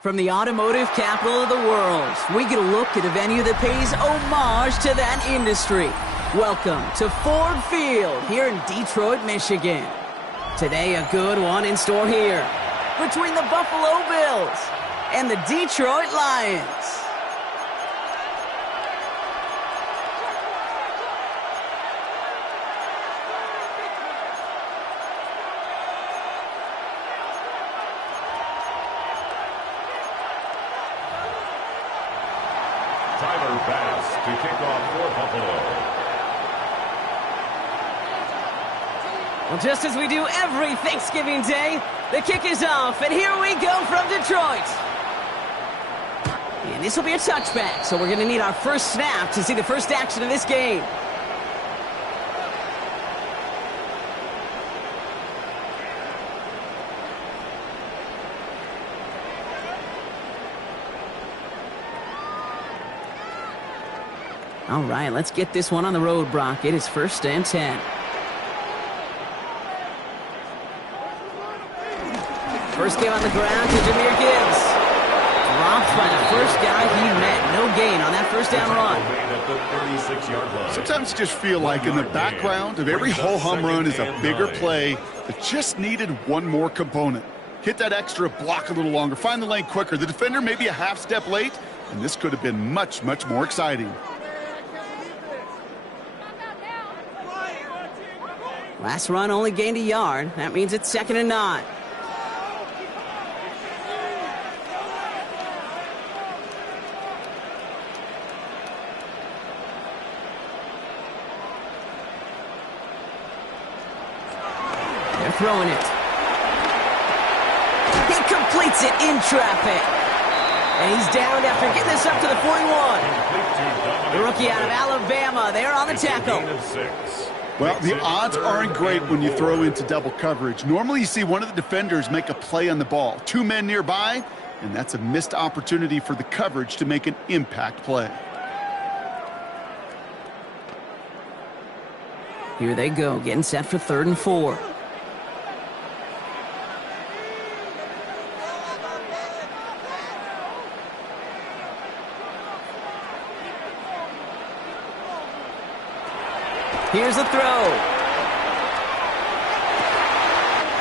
From the automotive capital of the world, we get a look at a venue that pays homage to that industry. Welcome to Ford Field here in Detroit, Michigan. Today, a good one in store here between the Buffalo Bills and the Detroit Lions. Tyler Bass to kick off for Buffalo. Well, just as we do every Thanksgiving Day, the kick is off, and here we go from Detroit. And this will be a touchback, so we're going to need our first snap to see the first action of this game. All right, let's get this one on the road, Brock. It is 1st and 10. First game on the ground to Jahmyr Gibbs. Dropped by the first guy he met. No gain on that first down run. Sometimes you just feel like in the background of every ho-hum run is a bigger play that just needed one more component. Hit that extra block a little longer. Find the lane quicker. The defender may be a half step late, and this could have been much, much more exciting. Last run only gained a yard. That means it's 2nd and 9. They're throwing it. He completes it in traffic. And he's downed after getting this up to the 41. The rookie out of Alabama, they're on the tackle. Well, the odds aren't great when you throw into double coverage. Normally you see one of the defenders make a play on the ball. 2 men nearby, and that's a missed opportunity for the coverage to make an impact play. Here they go, getting set for 3rd and 4. Here's a throw.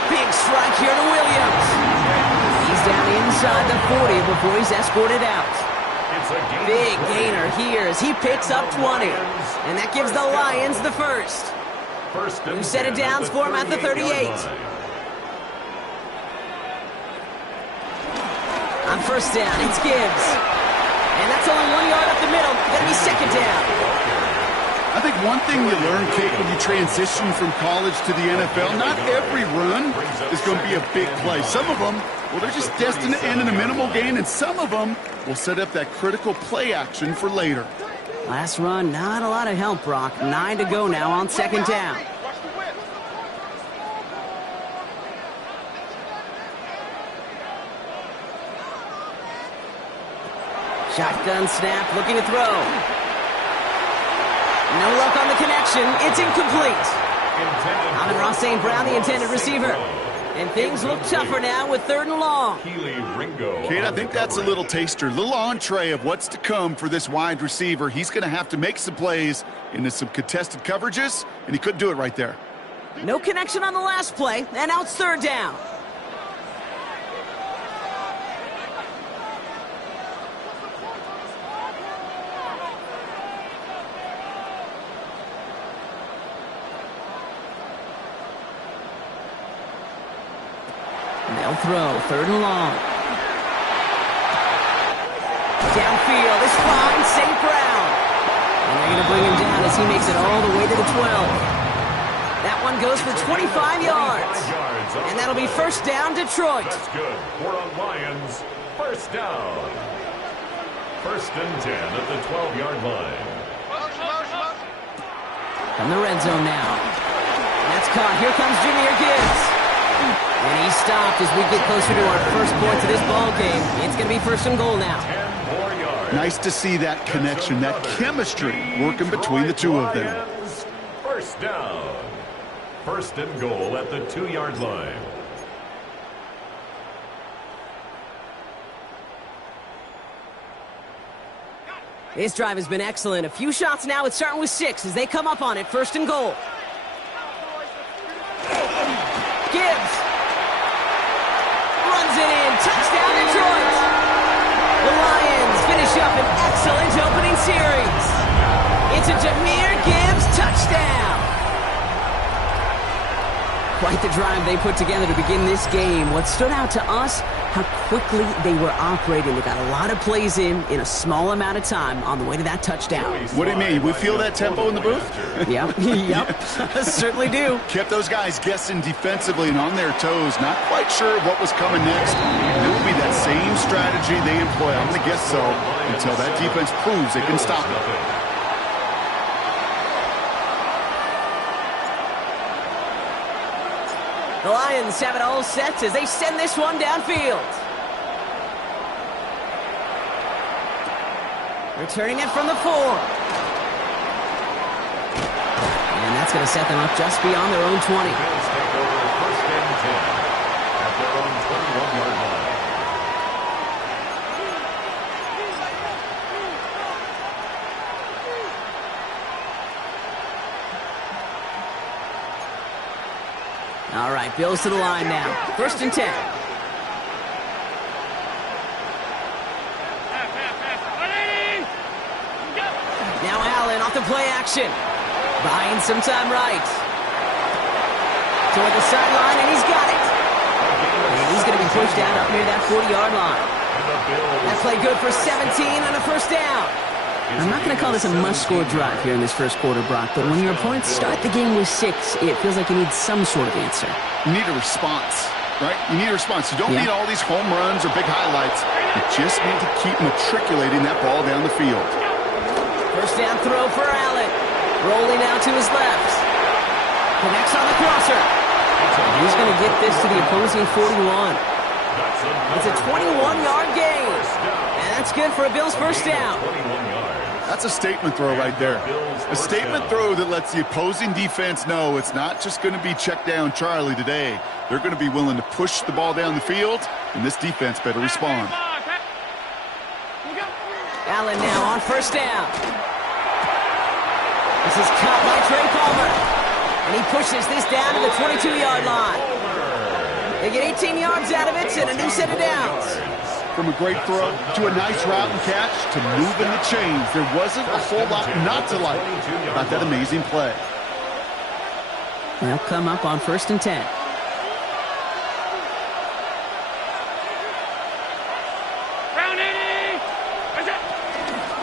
Big strike here to Williams. He's down inside the 40 before he's escorted out. Big gainer here as he picks up 20. And that gives the Lions the first. New set of downs for him at the 38. On first down, it's Gibbs. And that's only 1 yard up the middle. Gonna be 2nd down. I think one thing you learn, Kate, when you transition from college to the NFL, not every run is going to be a big play. Some of them, well, they're just destined to end in a minimal gain, and some of them will set up that critical play action for later. Last run, not a lot of help, Brock. 9 to go now on 2nd down. Shotgun snap, looking to throw. No luck on the connection. It's incomplete. Amon-Ra St. Brown, the intended receiver. And things look tougher now with 3rd and long. Kate, I think that's a little taster, a little entree of what's to come for this wide receiver. He's going to have to make some plays into some contested coverages, and he couldn't do it right there. No connection on the last play, and now it's 3rd down. They'll throw, 3rd and long. Downfield, this finds St. Brown. And they're going to bring him down as he makes it all the way to the 12. That one goes for 25 yards. And that'll be 1st down, Detroit. That's good. For the Lions, 1st down. 1st and 10 at the 12-yard line. From the red zone now. That's caught. Here comes Jahmyr Gibbs. And he stopped as we get closer to our first points of this ball game. It's going to be 1st and goal now. 10 more yards. Nice to see that connection, that chemistry working between the two of them. 1st down. 1st and goal at the 2-yard line. This drive has been excellent. A few shots now. It's starting with 6 as they come up on it. 1st and goal. Gibbs runs it in. Touchdown, Detroit. The Lions finish up an excellent opening series. It's a Jahmyr Gibbs touchdown. Quite the drive they put together to begin this game. What stood out to us, how quickly they were operating. They got a lot of plays in a small amount of time on the way to that touchdown. What do you mean? We feel that tempo in the booth? Yep. Certainly do. Kept those guys guessing defensively and on their toes, not quite sure what was coming next. And it will be that same strategy they employ, I'm going to guess so, until that defense proves they can stop it. The Lions have it all set as they send this one downfield. Returning it from the 4. And that's going to set them up just beyond their own 20. Bills take over 1st and 10 at their own 21-yard line. All right, Bills to the line now. 1st and 10. Now Allen off the play action. Buying some time right. Toward the sideline, and he's got it. And he's going to be pushed out up near that 40-yard line. That play good for 17 on a 1st down. I'm not going to call this a must-score drive here in this 1st quarter, Brock, but when your opponents start the game with 6, it feels like you need some sort of answer. You need a response, right? You need a response. You don't need all these home runs or big highlights. You just need to keep matriculating that ball down the field. 1st down throw for Allen. Rolling out to his left. Connects on the crosser. And he's going to get this to the opposing 41. It's a 21-yard gain. And that's good for a Bills 1st down. That's a statement throw right there. A statement throw that lets the opposing defense know it's not just going to be check down Charlie today. They're going to be willing to push the ball down the field, and this defense better respond. Allen now on 1st down. This is caught by Trey Palmer. And he pushes this down to the 22-yard line. They get 18 yards out of it and a new set of downs. From a great throw to a nice route and catch to moving the chains, there wasn't a whole lot not to like about that amazing play. They'll come up on 1st and 10.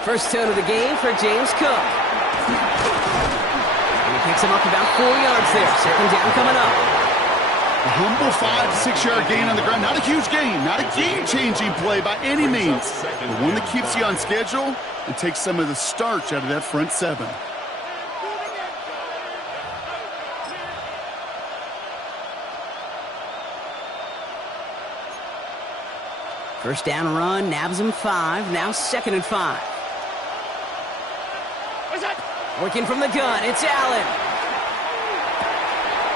First tone of the game for James Cook. And he picks him up about 4 yards there. 2nd down coming up. A humble 5 to 6 yard gain on the ground. Not a huge gain, not a game-changing play by any means, but one that keeps you on schedule and takes some of the starch out of that front 7. First down run, nabs him 5. Now 2nd and 5. Working from the gun, it's Allen.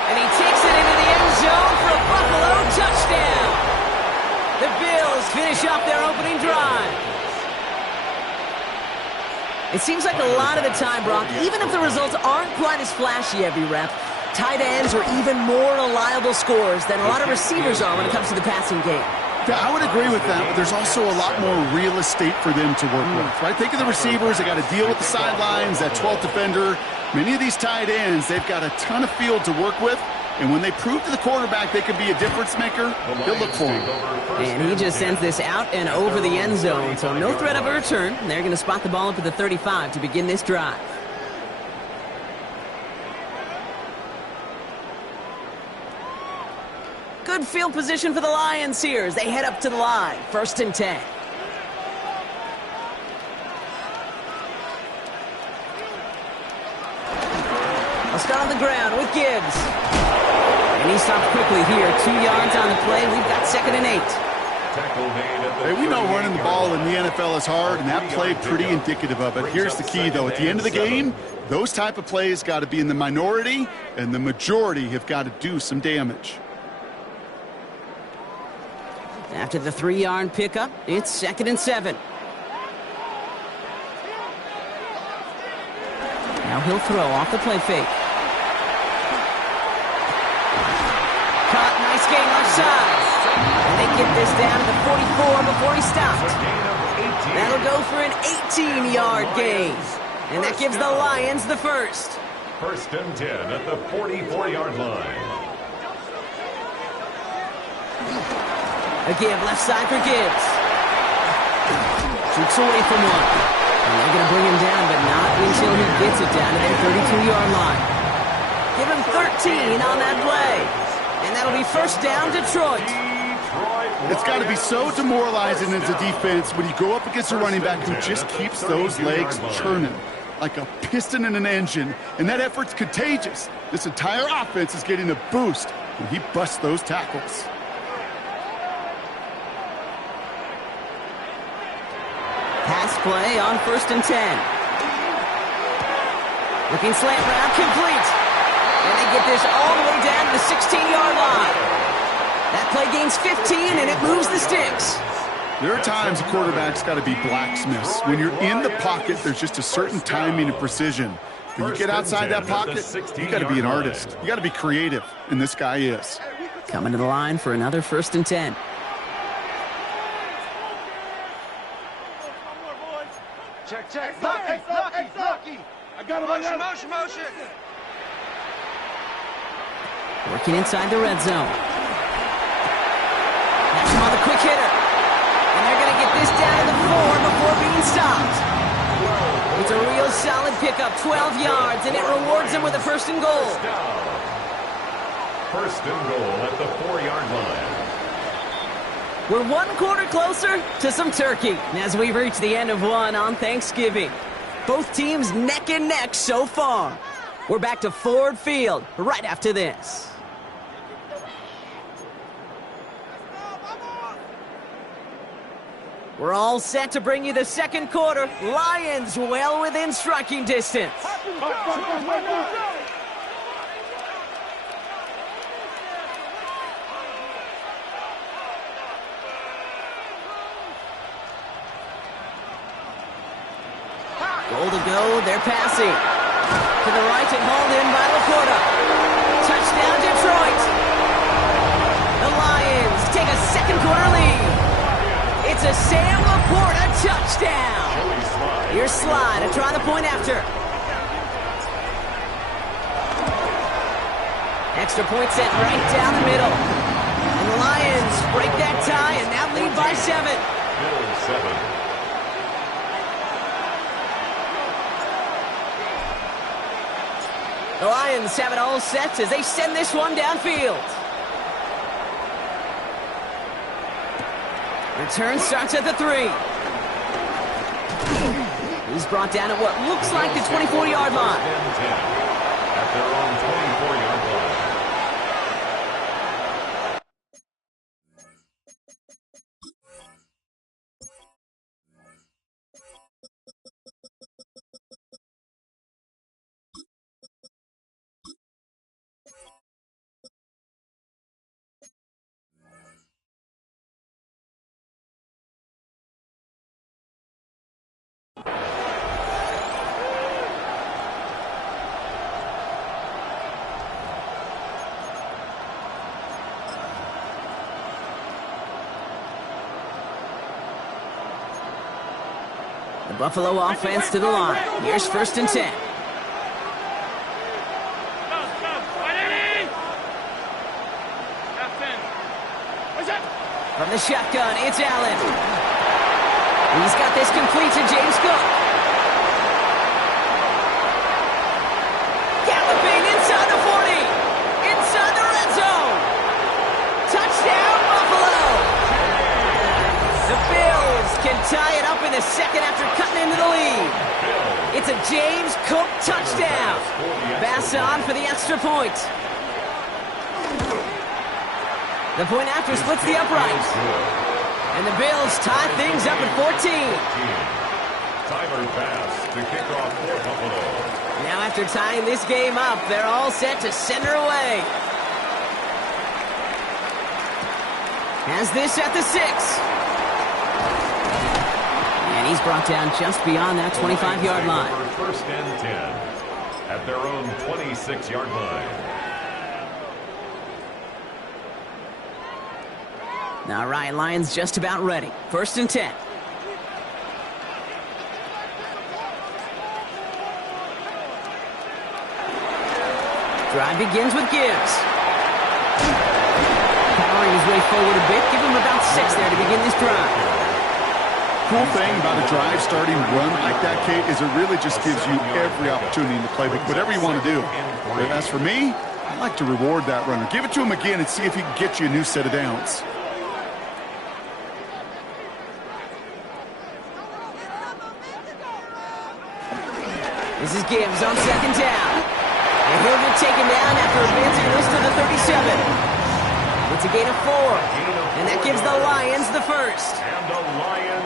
And he takes it into the end zone for a Buffalo touchdown. The Bills finish up their opening drive. It seems like a lot of the time, Brock, even if the results aren't quite as flashy every rep, tight ends are even more reliable scorers than a lot of receivers are when it comes to the passing game. Yeah, I would agree with that, but there's also a lot more real estate for them to work with, right? Think of the receivers. They got to deal with the sidelines, that 12th defender. Many of these tight ends, they've got a ton of field to work with, and when they prove to the quarterback they can be a difference maker, he'll look for him. And he just sends this out and over the end zone, so no threat of a return. They're going to spot the ball up at the 35 to begin this drive. Good field position for the Lions here as they head up to the line. 1st and 10. I'll start on the ground with Gibbs. And he stops quickly here. 2 yards on the play. We've got 2nd and 8. Hey, we know running the ball in the NFL is hard, and that play pretty indicative of it. Here's the key, though. At the end of the game, those type of plays got to be in the minority, and the majority have got to do some damage. After the 3-yard pickup, it's 2nd and 7. Now he'll throw off the play fake. Caught, nice gain left side. And they get this down to the 44 before he stopped. That'll go for an 18-yard gain. And that gives the Lions the first. First and 10 at the 44-yard line. A give left side for Gibbs. Shoots away from one. And they're going to bring him down, but not until he gets it down to their 32-yard line. Give him 13 on that play. And that'll be first down, Detroit. It's got to be so demoralizing as a defense when you go up against a running back who just keeps those legs churning like a piston in an engine, and that effort's contagious. This entire offense is getting a boost when he busts those tackles. Pass play on first and 10. Looking slant route, complete. And they get this all the way down to the 16-yard line. That play gains 15, and it moves the sticks. There are times a quarterback's got to be blacksmiths. When you're in the pocket, there's just a certain timing and precision. When you get outside that pocket, you got to be an artist. You got to be creative, and this guy is. Coming to the line for another first and 10. Check. Lucky. I got him. Motion. Working inside the red zone. That's him on the quick hitter. And they're going to get this down to the 4 before being stopped. It's a real solid pickup, 12 yards, and it rewards them with a first and goal. First and goal at the 4-yard line. We're one quarter closer to some turkey as we reach the end of one on Thanksgiving. Both teams neck and neck so far. We're back to Ford Field right after this. We're all set to bring you the second quarter. Lions well within striking distance. Goal to go, they're passing. To the right and hauled in by Laporta. Touchdown, Detroit. The Lions take a second quarter lead. It's a Sam Laporta touchdown. Here's Slide to try the point after. Extra point set right down the middle. And the Lions break that tie and now lead by 7. Bills 7. The Lions have it all set as they send this one downfield. Return starts at the 3. He's brought down at what looks like the 24-yard line. At their own 24-yard line. The Buffalo offense to the line. Here's first and 10. From the shotgun, it's Allen. He's got this complete to James Cook. Galloping inside the 40. Inside the red zone. Touchdown, Buffalo. The Bills can tie it up in the second after cutting into the lead. It's a James Cook touchdown. Bass on for the extra point. The point after splits the upright. And the Bills tie things up at 14. Tyler Bass to kick off for Buffalo. Now after tying this game up, they're all set to send her away. Has this at the 6. And he's brought down just beyond that 25-yard line. First and 10. at their own 26-yard line. All right, Lions just about ready. 1st and 10. Drive begins with Gibbs. Powering his way forward a bit. Give him about 6 there to begin this drive. Cool thing about a drive starting run like that, Kate, is it really just gives you every opportunity in the playbook, whatever you want to do. But as for me, I like to reward that runner. Give it to him again and see if he can get you a new set of downs. This is Gibbs on 2nd down. And he'll get taken down after advancing this to the 37. It's a gain of 4. And that gives the Lions the first.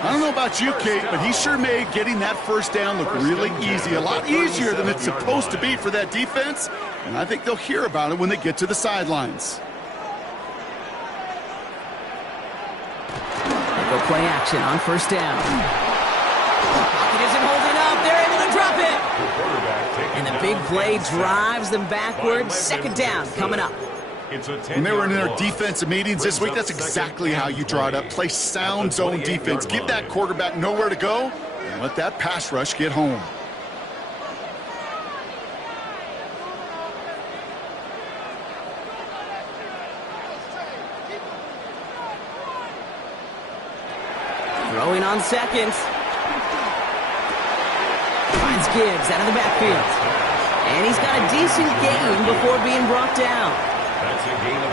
I don't know about you, Kate, but he sure made getting that 1st down look really easy. A lot easier than it's supposed to be for that defense. And I think they'll hear about it when they get to the sidelines. They go play action on 1st down. Pocket isn't holding up. They're able to drop it. And the big play drives them backwards. 2nd down coming up. When they were in their defensive meetings this week, that's exactly how you draw it up. Play sound zone defense. Give that quarterback nowhere to go and let that pass rush get home. Throwing on 2nd. Finds Gibbs out of the backfield. And he's got a decent gain before being brought down.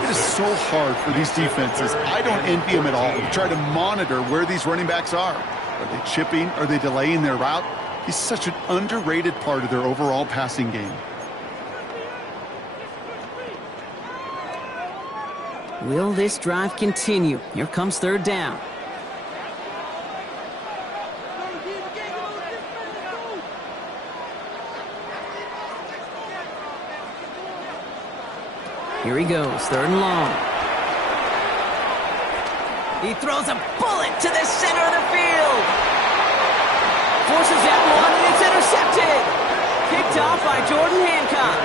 It is so hard for these defenses. I don't envy them at all. You try to monitor where these running backs are. Are they chipping? Are they delaying their route? He's such an underrated part of their overall passing game. Will this drive continue? Here comes 3rd down. Here he goes, 3rd and long. He throws a bullet to the center of the field. Forces that one, and it's intercepted. Picked off by Jordan Hancock.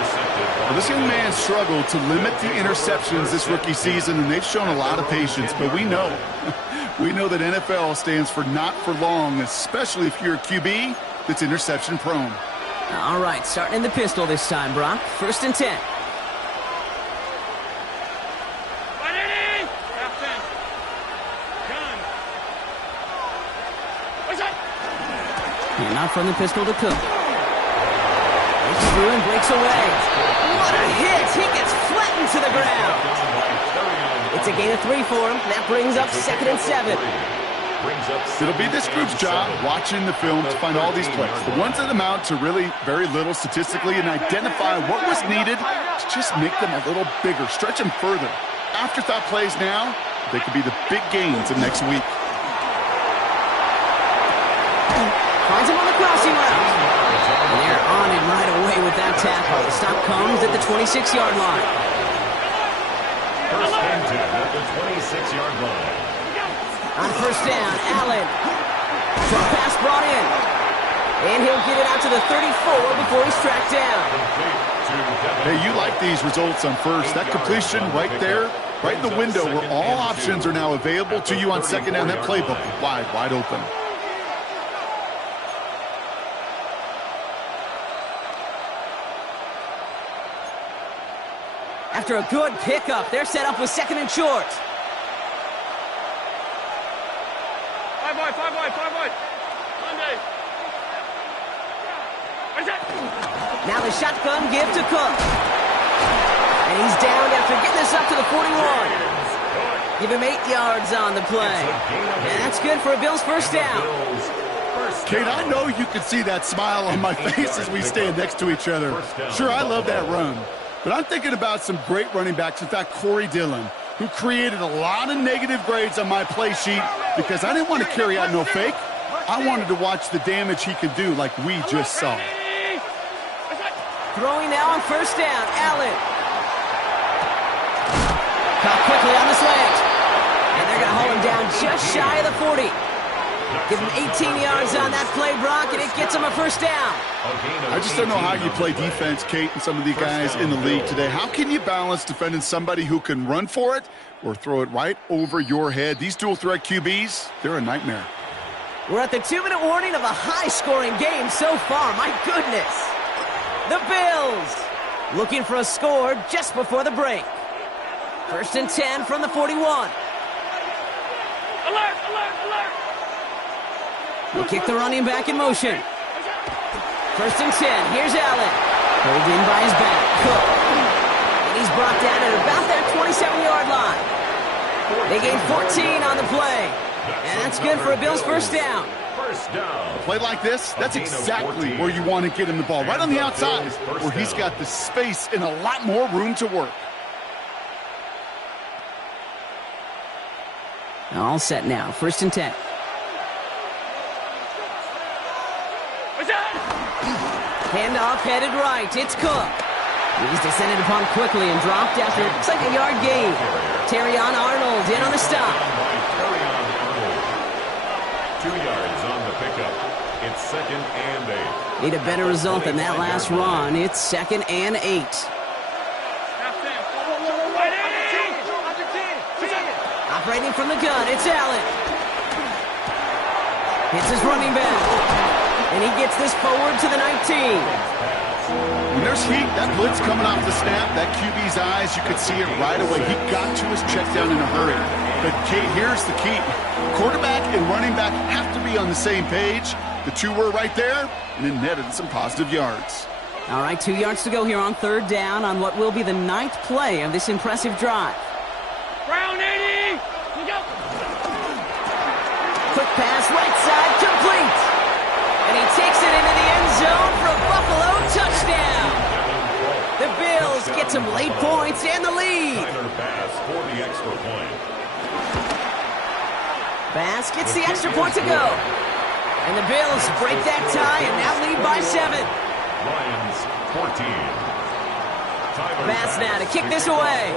Well, this young man struggled to limit the interceptions this rookie season, and they've shown a lot of patience. But we know that NFL stands for not for long, especially if you're a QB that's interception prone. All right, starting in the pistol this time, Brock. 1st and 10. And not from the pistol to Cook. Breaks through and breaks away. What a hit! He gets flattened to the ground. It's a gain of 3 for him. That brings up 2nd and 7. It'll be this group's job watching the film to find all these plays. The ones that amount to really very little statistically and identify what was needed to just make them a little bigger, stretch them further. Afterthought plays now, they could be the big gains of next week. Finds him on the crossing route. And they're on him right away with that tackle. The stop comes at the 26-yard line. 1st and 10 at the 26-yard line. On 1st down, Allen. Short pass brought in. And he'll get it out to the 34 before he's tracked down. Hey, you like these results on 1st. That completion right there, right in the window where all options are now available to you on 2nd down. That playbook wide open. After a good pickup, they're set up with 2nd and short. 5 wide. Monday. Now the shotgun give to Cook. And he's down after getting this up to the 41. Give him 8 yards on the play. And that's good for a Bills 1st down. Kate, I know you can see that smile on my face as we stand next to each other. Sure, I love that run. But I'm thinking about some great running backs. In fact, Corey Dillon, who created a lot of negative grades on my play sheet because I didn't want to carry out no fake. I wanted to watch the damage he could do like we just saw. Throwing now on 1st down, Allen. Caught quickly on the slant. And they're going to haul him down just shy of the 40. Give him 18 yards on that play, Brock, and it gets him a first down. I just don't know how you play defense, Kate, and some of the guys in the league today. How can you balance defending somebody who can run for it or throw it right over your head? These dual-threat QBs, they're a nightmare. We're at the 2-minute warning of a high-scoring game so far. My goodness. The Bills looking for a score just before the break. 1st and 10 from the 41. Alert, alert, alert. We'll kick the running back in motion. 1st and 10. Here's Allen. Pulled in by his back. Cook. And he's brought down at about that 27-yard line. They gain 14 on the play. And that's good for a Bills first down. A play like this, that's exactly where you want to get him the ball. Right on the outside, where he's got the space and a lot more room to work. All set now. 1st and 10. Handoff headed right. It's Cook. He's descended upon quickly and dropped after it looks like a yard gain. Terrion Arnold in on the stop. 2 yards on the pickup. It's 2nd and 8. Need a better result than that last run. It's 2nd and 8. Operating from the gun, it's Allen. Hits his running back. And he gets this forward to the 19. When there's heat, that blitz coming off the snap, that QB's eyes, you could see it right away. He got to his check down in a hurry. But Kate, here's the key. Quarterback and running back have to be on the same page. The two were right there, and it netted some positive yards. All right, 2 yards to go here on 3rd down on what will be the 9th play of this impressive drive. Brown 80! Look out! Quick pass, right side, complete. And he takes it into the end zone for a Buffalo touchdown. The Bills get some late points and the lead. Bass for the extra point. Bass gets the extra point to go. And the Bills break that tie and now lead by 7. Lions 14. Bass now to kick this away.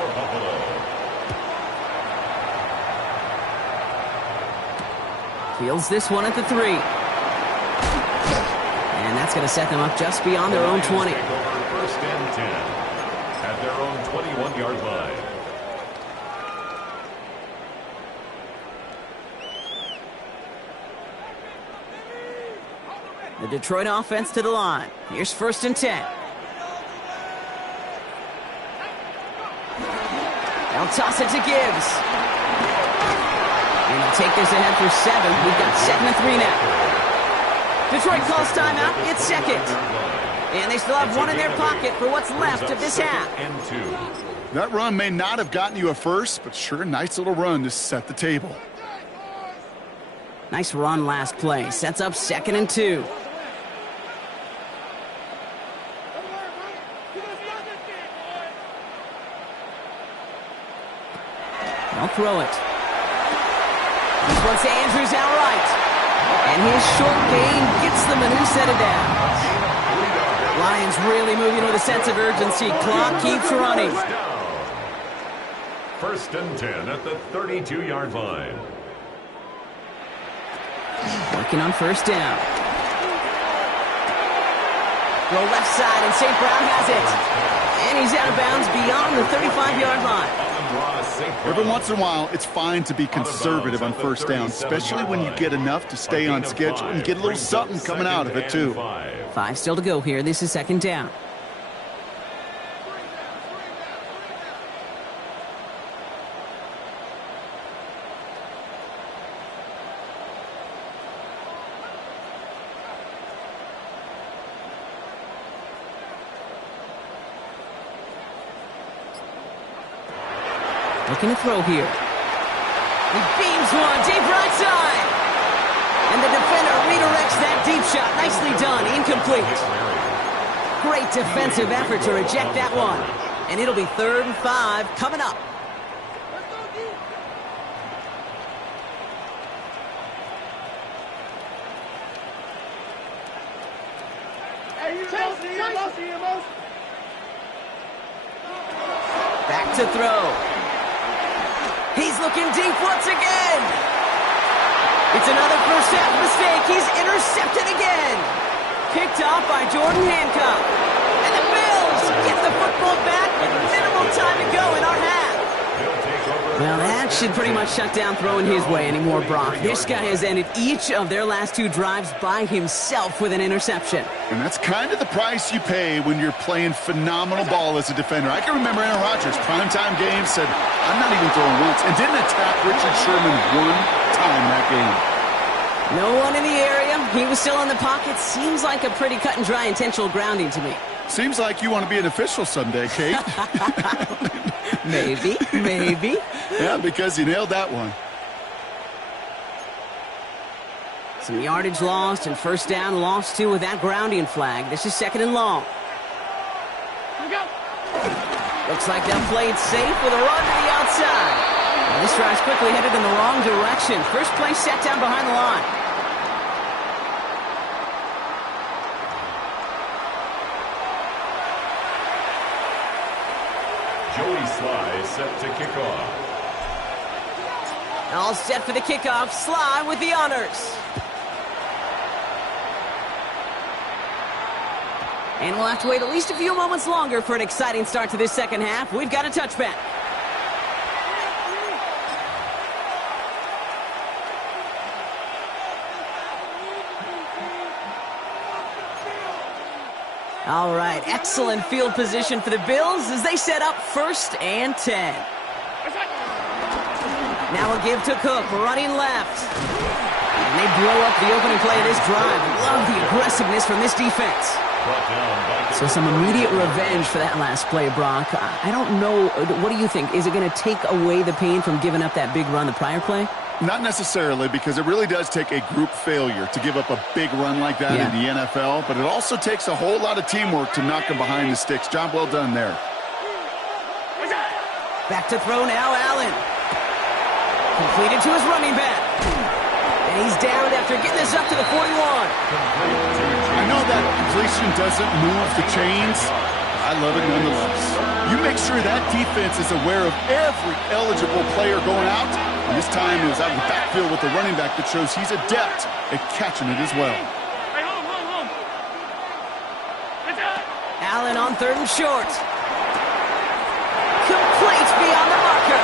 Fields this one at the 3. And that's going to set them up just beyond their own 20. 1st and 10 at their own 21-yard line. The Detroit offense to the line. Here's 1st and 10. They'll toss it to Gibbs. And they'll take this ahead for 7. We've got 2nd and 3 now. Detroit calls timeout. It's 2nd. And they still have 1 in their pocket for what's left of this half. That run may not have gotten you a first, but sure, nice little run to set the table. Nice run last play. Sets up 2nd and 2. They'll throw it. This one's to Andrews outright. And his short gain gets them a new set of downs. Lions really moving with a sense of urgency. Clock keeps running. 1st and 10 at the 32-yard line. Working on 1st down. Throw left side, and St. Brown has it. And he's out of bounds beyond the 35-yard line. Every once in a while, it's fine to be conservative on 1st down, especially when you get enough to stay on schedule and get a little something coming out of it, too. 5 still to go here. This is 2nd down. Looking to throw here. He beams one deep right side. And the defender redirects that deep shot. Nicely done. Incomplete. Great defensive effort to reject that one. And it'll be 3rd and 5 coming up. Back to throw. He's looking deep once again. It's another first half mistake. He's intercepted again. Picked off by Jordan Hancock. And the Bills get the football back with minimal time to go in our half. Well, that should pretty much shut down throwing his way anymore, Brock. This guy has ended each of their last 2 drives by himself with an interception. And that's kind of the price you pay when you're playing phenomenal ball as a defender. I can remember Aaron Rodgers, primetime game, said, I'm not even throwing once, and didn't attack Richard Sherman one time that game. No one in the area. He was still in the pocket. Seems like a pretty cut and dry intentional grounding to me. Seems like you want to be an official someday, Kate. Maybe, maybe. Yeah, because you nailed that one. Some yardage lost and first down lost too with that grounding flag. This is 2nd and long. Here we go. Looks like they'll play it safe with a run to the outside. Well, this drive's quickly headed in the wrong direction. First play set down behind the line. Joey Sly set to kick off. All set for the kickoff. Sly with the honors. And we'll have to wait at least a few moments longer for an exciting start to this second half. We've got a touchback. All right, excellent field position for the Bills as they set up 1st and 10. Now a give to Cook, running left. And they blow up the opening play of this drive. Love the aggressiveness from this defense. So some immediate revenge for that last play, Brock. I don't know, what do you think? Is it going to take away the pain from giving up that big run the prior play? Not necessarily, because it really does take a group failure to give up a big run like that in the NFL, but it also takes a whole lot of teamwork to knock them behind the sticks. Job well done there. Back to throw now, Allen. Completed to his running back. And he's down after getting this up to the 41. I know that completion doesn't move the chains. I love it nonetheless. You make sure that defense is aware of every eligible player going out. And this time it was out of the backfield with the running back that shows he's adept at catching it as well. Hey, hold. Allen on 3rd and short. Complete beyond the marker.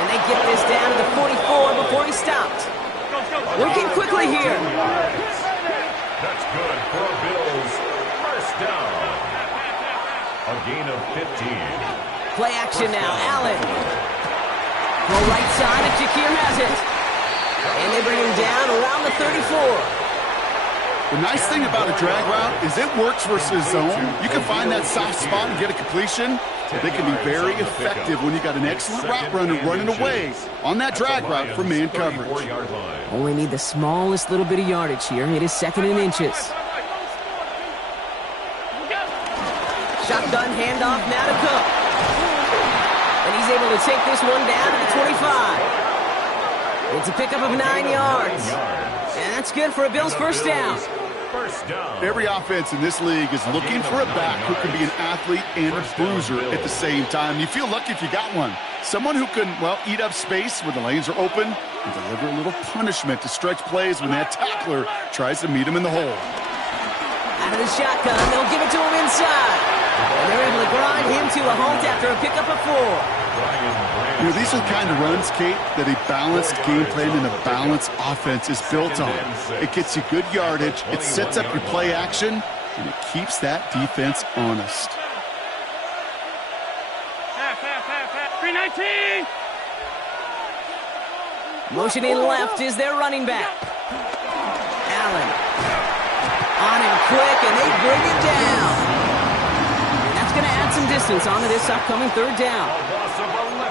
And they get this down to the 44 before he stopped. Working quickly here. That's good for a Bills first down. A gain of 15. Play action now, Allen. Go right side if Jakir has it. And they bring him down around the 34. The nice thing about a drag route is it works versus zone. You can find that soft spot and get a completion, but they can be very effective when you got an excellent route runner running away on that drag route from man coverage. Only need the smallest little bit of yardage here. It is 2nd and inches. Shotgun handoff now to Cook. And he's able to take this one down to the 25. It's a pickup of 9 yards. And that's good for a Bills first down. Every offense in this league is looking for a back who can be an athlete and a bruiser at the same time. You feel lucky if you got one. Someone who can, well, eat up space when the lanes are open and deliver a little punishment to stretch plays when that tackler tries to meet him in the hole. Out of the shotgun, they'll give it to him inside. And they're able to grind him to a halt after a pickup of 4. You know, these are the kind of runs, Kate, that a balanced game plan and a balanced offense is built on. It gets you good yardage, it sets up your play action, and it keeps that defense honest. 319. Motioning left is their running back. Allen. On him quick, and they bring him down. And that's going to add some distance onto this upcoming 3rd down.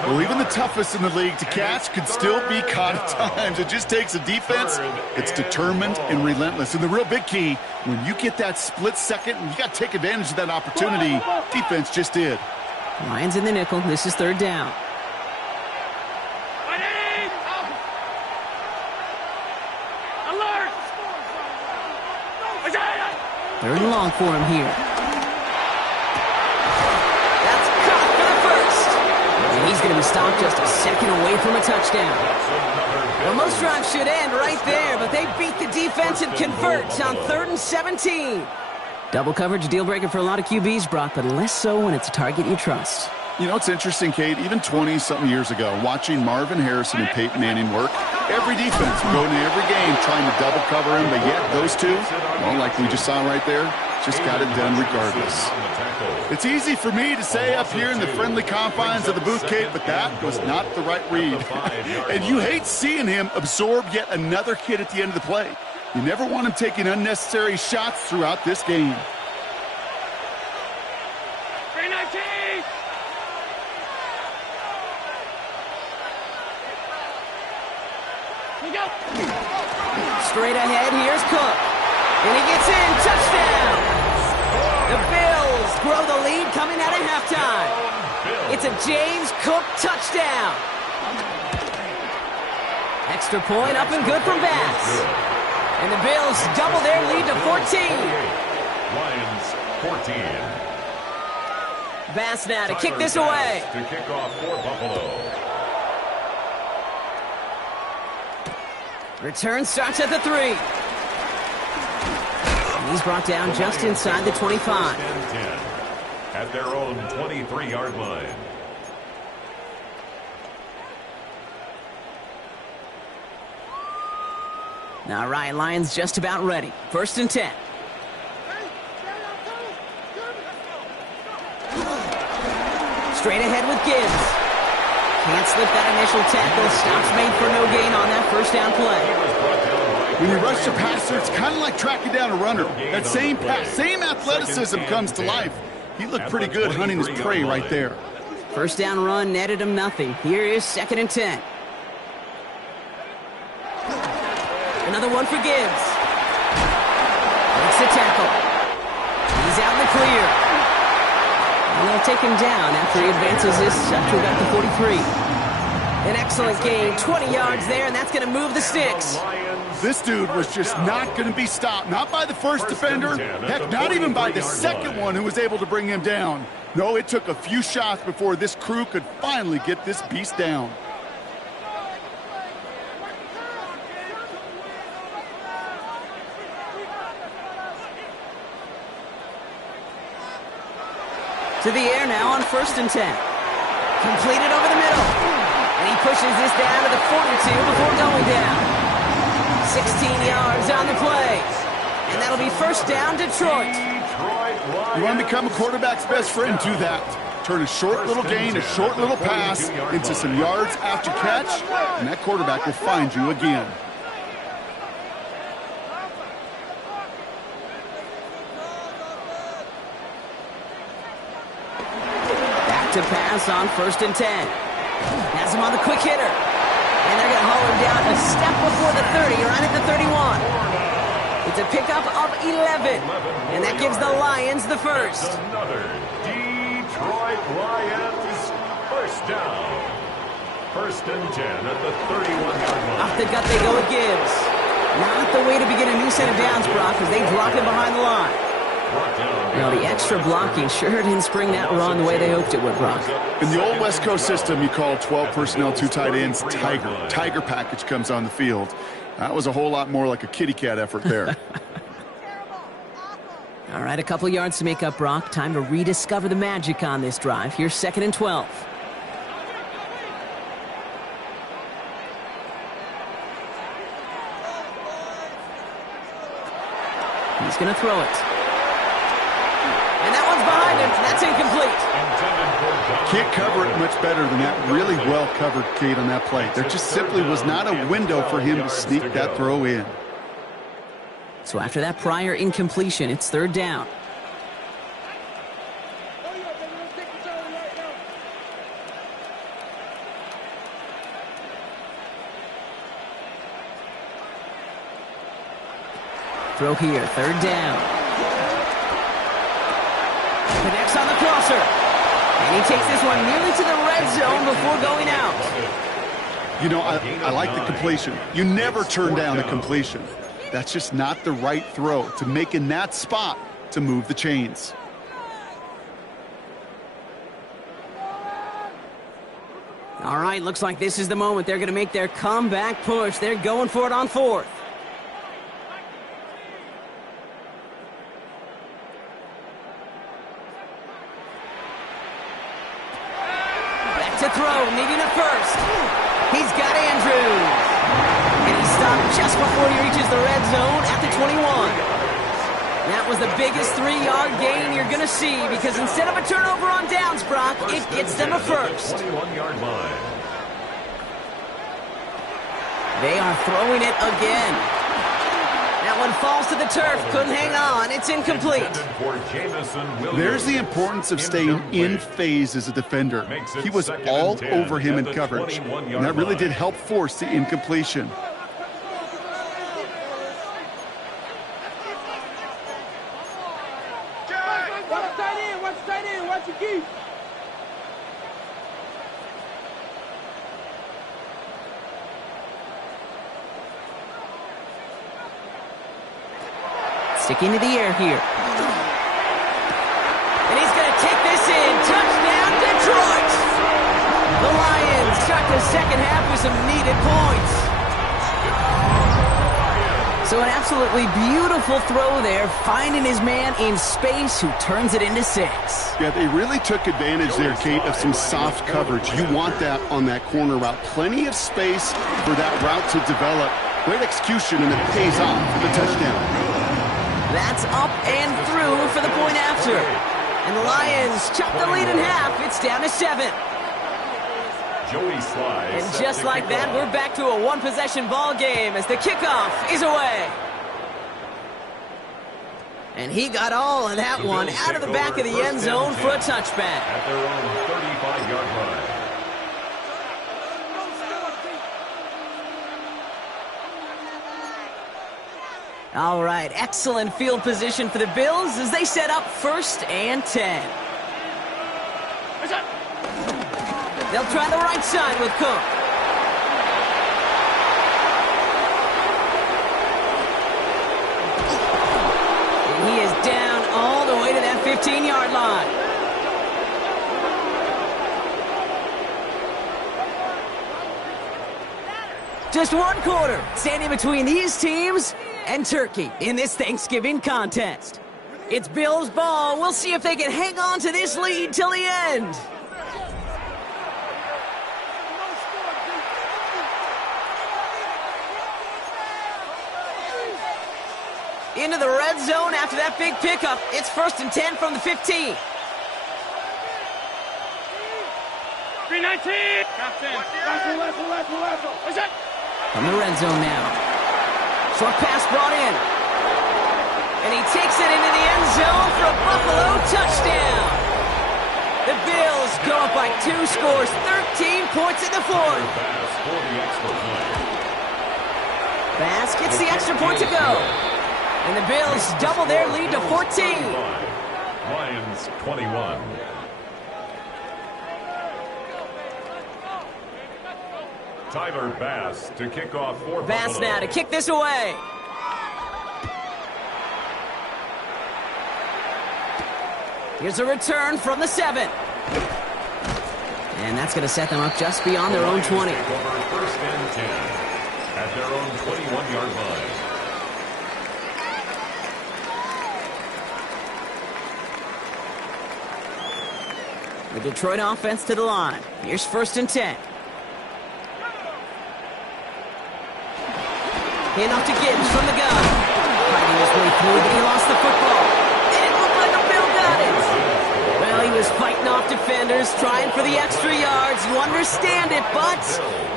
Well, even the toughest in the league to catch could still be caught at times. It just takes a defense that's determined and relentless. And the real big key, when you get that split second, you got to take advantage of that opportunity. Defense just did. Lions in the nickel. This is 3rd down. Alert! 3rd and long for him here. That's caught for the first. And He's going to be stopped just a second away from a touchdown. Well, most drives should end right there, but they beat the defense and convert on 3rd and 17. Double coverage, deal breaker for a lot of QBs, Brock, but less so when it's a target you trust. You know, it's interesting, Kate, even 20-something years ago, watching Marvin Harrison and Peyton Manning work, every defense would go into every game trying to double cover him, but yet those two, well, like we just saw right there, just got it done regardless. It's easy for me to say up here in the friendly confines of the booth, Kate, but that was not the right read. And you hate seeing him absorb yet another hit at the end of the play. You never want him taking unnecessary shots throughout this game. 319! Straight ahead, here's Cook. And he gets in, touchdown! The Bills grow the lead coming out of halftime. It's a James Cook touchdown. Extra point up and good from Bass. And the Bills double their lead to 14. Lions 14. Bass now to kick this away. To kick off for Buffalo. Return starts at the 3. And he's brought down just inside the 25. 10 at their own 23-yard line. All right, Lions just about ready. 1st and 10. Straight ahead with Gibbs. Can't slip that initial tackle. Stops made for no gain on that 1st down play. When you rush the passer, it's kind of like tracking down a runner. That same pass, same athleticism comes to life. He looked pretty good hunting his prey right there. 1st down run netted him nothing. Here is 2nd and 10. Another one for Gibbs. Makes the tackle. He's out in the clear. And they'll take him down after he advances this up to about the 43. An excellent gain, 20 yards there, and that's going to move the sticks. This dude was just not going to be stopped. Not by the first defender. Heck, not even by the second one who was able to bring him down. No, it took a few shots before this crew could finally get this beast down. To the air now on 1st and 10. Completed over the middle. And he pushes this down to the 42 before going down. 16 yards on the play. And that'll be 1st down, Detroit. You want to become a quarterback's best friend, do that. Turn a short little gain, a short little pass into some yards after catch, and that quarterback will find you again. To pass on 1st and 10. Has him on the quick hitter. And they're going to haul him down a step before the 30, right at the 31. It's a pickup of 11. And that gives the Lions the 1st. Another Detroit Lions 1st down. 1st and 10 at the 31-yard line. Off the gut they go with Gibbs. Not the way to begin a new set of downs, Brock, as they drop him behind the line. Now, the extra blocking sure didn't spring that run the way they hoped it would, Brock. In the old West Coast system, you call 12 personnel, 2 tight ends, Tiger. Tiger package comes on the field. That was a whole lot more like a kitty cat effort there. All right, a couple yards to make up, Brock. Time to rediscover the magic on this drive. Here's 2nd and 12. He's going to throw it. And that one's behind him. That's incomplete. Can't cover it much better than that. Really well covered, Kate, on that play. There just simply was not a window for him to sneak that throw in. So after that prior incompletion, it's 3rd down. Throw here, 3rd down. Connects on the crosser. And he takes this one nearly to the red zone before going out. You know, I like the completion. You never turn down a completion. That's just not the right throw to make in that spot to move the chains. All right, looks like this is the moment. They're going to make their comeback push. They're going for it on 4th. Back to throw, needing a first. He's got Andrews. And he stopped just before he reaches the red zone at the 21. That was the biggest 3-yard gain you're going to see because instead of a turnover on downs, Brock, it gets them a first. 21-yard line. They are throwing it again. That one falls to the turf. Couldn't hang on. It's incomplete. There's the importance of staying in phase as a defender. He was all over him in coverage, and that really did help force the incompletion. Sticking to the air here. And he's going to take this in. Touchdown, Detroit! The Lions start the second half with some needed points. So an absolutely beautiful throw there, finding his man in space who turns it into 6. Yeah, they really took advantage there, Kate, of some soft coverage. You want that on that corner route. Plenty of space for that route to develop. Great execution, and it pays off for the touchdown. That's up and through for the point after. And the Lions chop the lead in half. It's down to 7. Joey Slice. And just like that, we're back to a one-possession ball game as the kickoff is away. And he got all of that one out of the back of the end zone for a touchback. At their own 35-yard line. All right, excellent field position for the Bills as they set up 1st and 10. They'll try the right side with Cook. And he is down all the way to that 15-yard line. Just one quarter standing between these teams and Turkey in this Thanksgiving contest. It's Bills ball. We'll see if they can hang on to this lead till the end. Into the red zone after that big pickup. It's 1st and 10 from the 15. 319. What's that? From the red zone now. Short pass brought in. And he takes it into the end zone for a Buffalo touchdown. The Bills go up by 2 scores, 13 points in the 4th. Bass gets the extra point to go. And the Bills double their lead to 14. Lions 21. Tyler Bass to kick off for Bass Buffalo. now to kick this away. Here's a return from the 7. And that's going to set them up just beyond their own 20. Take over 1st and 10 at their own 21-yard line. The Detroit offense to the line. Here's 1st and 10. Hand off to Gibbs from the gun. Fighting his way through, but he lost the football. It didn't look like a Bill got it. Well, he was fighting off defenders, trying for the extra yards. You understand it, but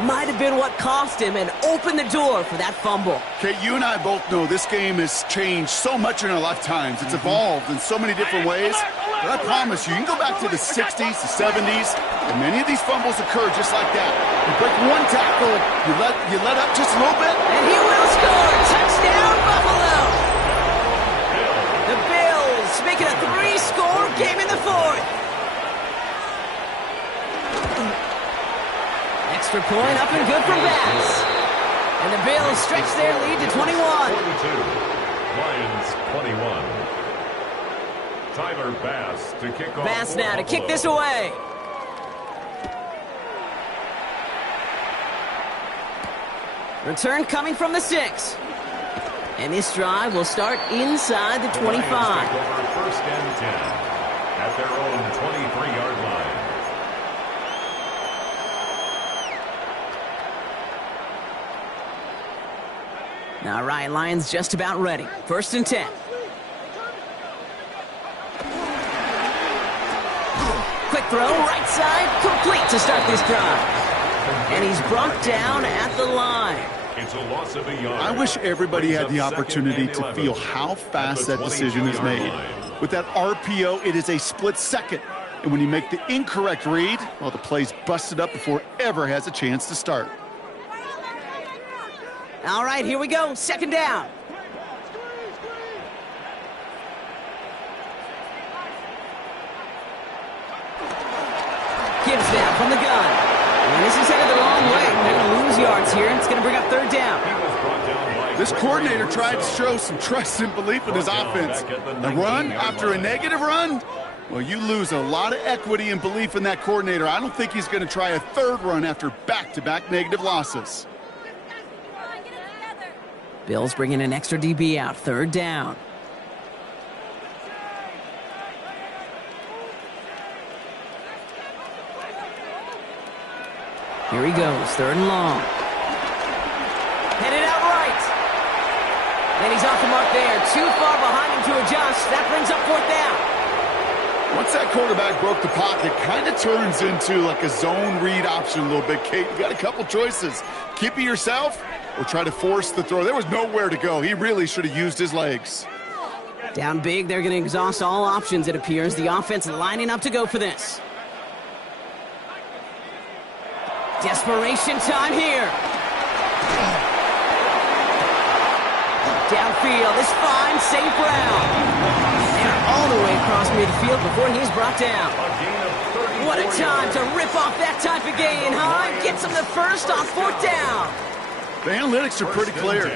might have been what cost him and opened the door for that fumble. Okay, you and I both know this game has changed so much in our lifetimes. It's evolved in so many different ways. But I promise you, you can go back to the 60s, the 70s, and many of these fumbles occur just like that. You break one tackle, you let up just a little bit. And he will score. Touchdown, Buffalo. The Bills make it a 3-score game in the 4th. Extra point up and good for Bass. And the Bills stretch their lead to 21. 42. Lions 21. Tyler Bass to kick off. Bass now to kick this away. Return coming from the 6. And this drive will start inside the 25. Take over first and 10 at their own 23-yard line. All right, Lions just about ready. First and 10. Quick throw, right side, complete to start this drive. And he's brought down at the line. It's a loss of a yard. I wish everybody had the opportunity to feel how fast that decision is made. With that RPO, it is a split second. And when you make the incorrect read, well, the play's busted up before it ever has a chance to start. All right, here we go. Second down. Gibbs now from the gun. And this is headed the wrong way. They're going to lose yards here, and it's going to bring up third down. This coordinator tried to show some trust and belief in his offense. A run after a negative run? Well, you lose a lot of equity and belief in that coordinator. I don't think he's going to try a third run after back-to-back negative losses. Bills bringing an extra DB out. Third down. Here he goes, third and long. Headed out right. And he's off the mark there. Too far behind him to adjust. That brings up fourth down. Once that quarterback broke the pocket, kind of turns into like a zone read option a little bit, Kate. You got a couple choices. Keep it yourself or try to force the throw. There was nowhere to go. He really should have used his legs. Down big, they're going to exhaust all options, it appears. The offense lining up to go for this. Desperation time here. Downfield, this fine, safe round. And all the way across midfield before he's brought down. What a time to rip off that type of gain, huh? Gets him the first on fourth down. The analytics are pretty clear.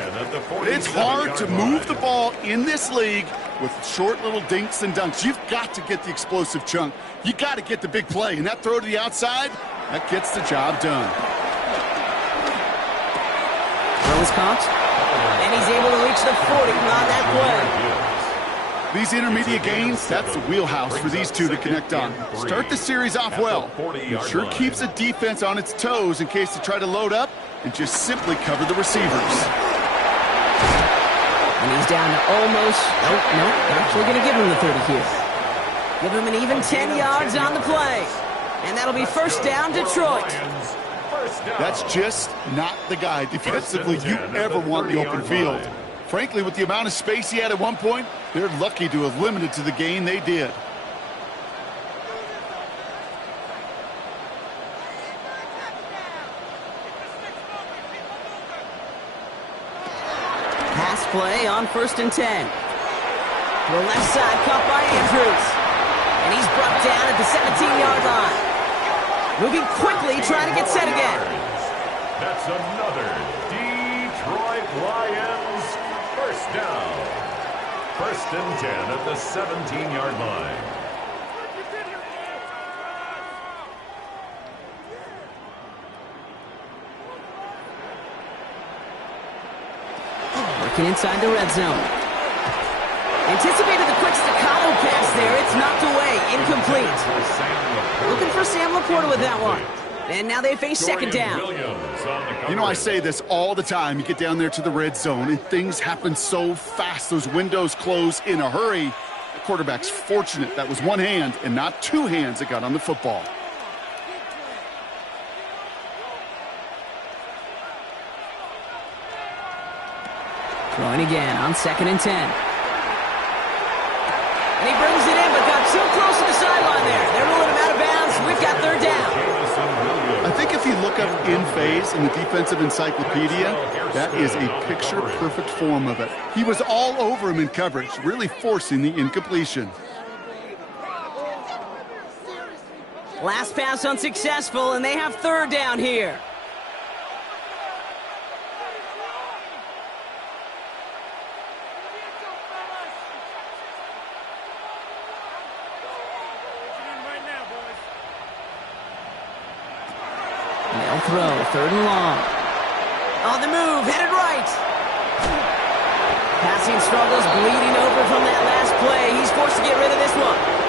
It's hard to move the ball in this league with short little dinks and dunks. You've got to get the explosive chunk. You got to get the big play. And that throw to the outside, that gets the job done. Throw is caught. And he's able to reach the 40 on that play. These intermediate gains, that's the wheelhouse for these two to connect on. Start the series off well. It sure keeps the defense on its toes in case they try to load up and just simply cover the receivers. And he's down to almost, no, actually going to give him the 30 here. Give him an even 10 yards on the play. And that'll be first down, Detroit. That's just not the guy defensively you ever want in the open field. Frankly, with the amount of space he had at one point, they're lucky to have limited to the gain they did. Pass play on first and 10. To the left side, caught by Andrews. And he's brought down at the 17-yard line. Moving quickly, trying to get set again. That's another Detroit Lions first down. First and 10 at the 17-yard line. Working inside the red zone. Anticipated the quick staccato pass there. It's knocked away. Incomplete. Looking for Sam Laporta with that one. And now they face second down. You know, I say this all the time. You get down there to the red zone, and things happen so fast. Those windows close in a hurry. The quarterback's fortunate that was one hand and not two hands that got on the football. Throwing again on second and 10. And he brings it in, but got too close to the sideline there. They're ruling him out of bounds. We've got third down. I think if you look up in phase in the defensive encyclopedia, that is a picture-perfect form of it. He was all over him in coverage, really forcing the incompletion. Last pass unsuccessful, and they have third down here. They'll throw, third and long. On the move, headed right. Passing struggles bleeding over from that last play. He's forced to get rid of this one.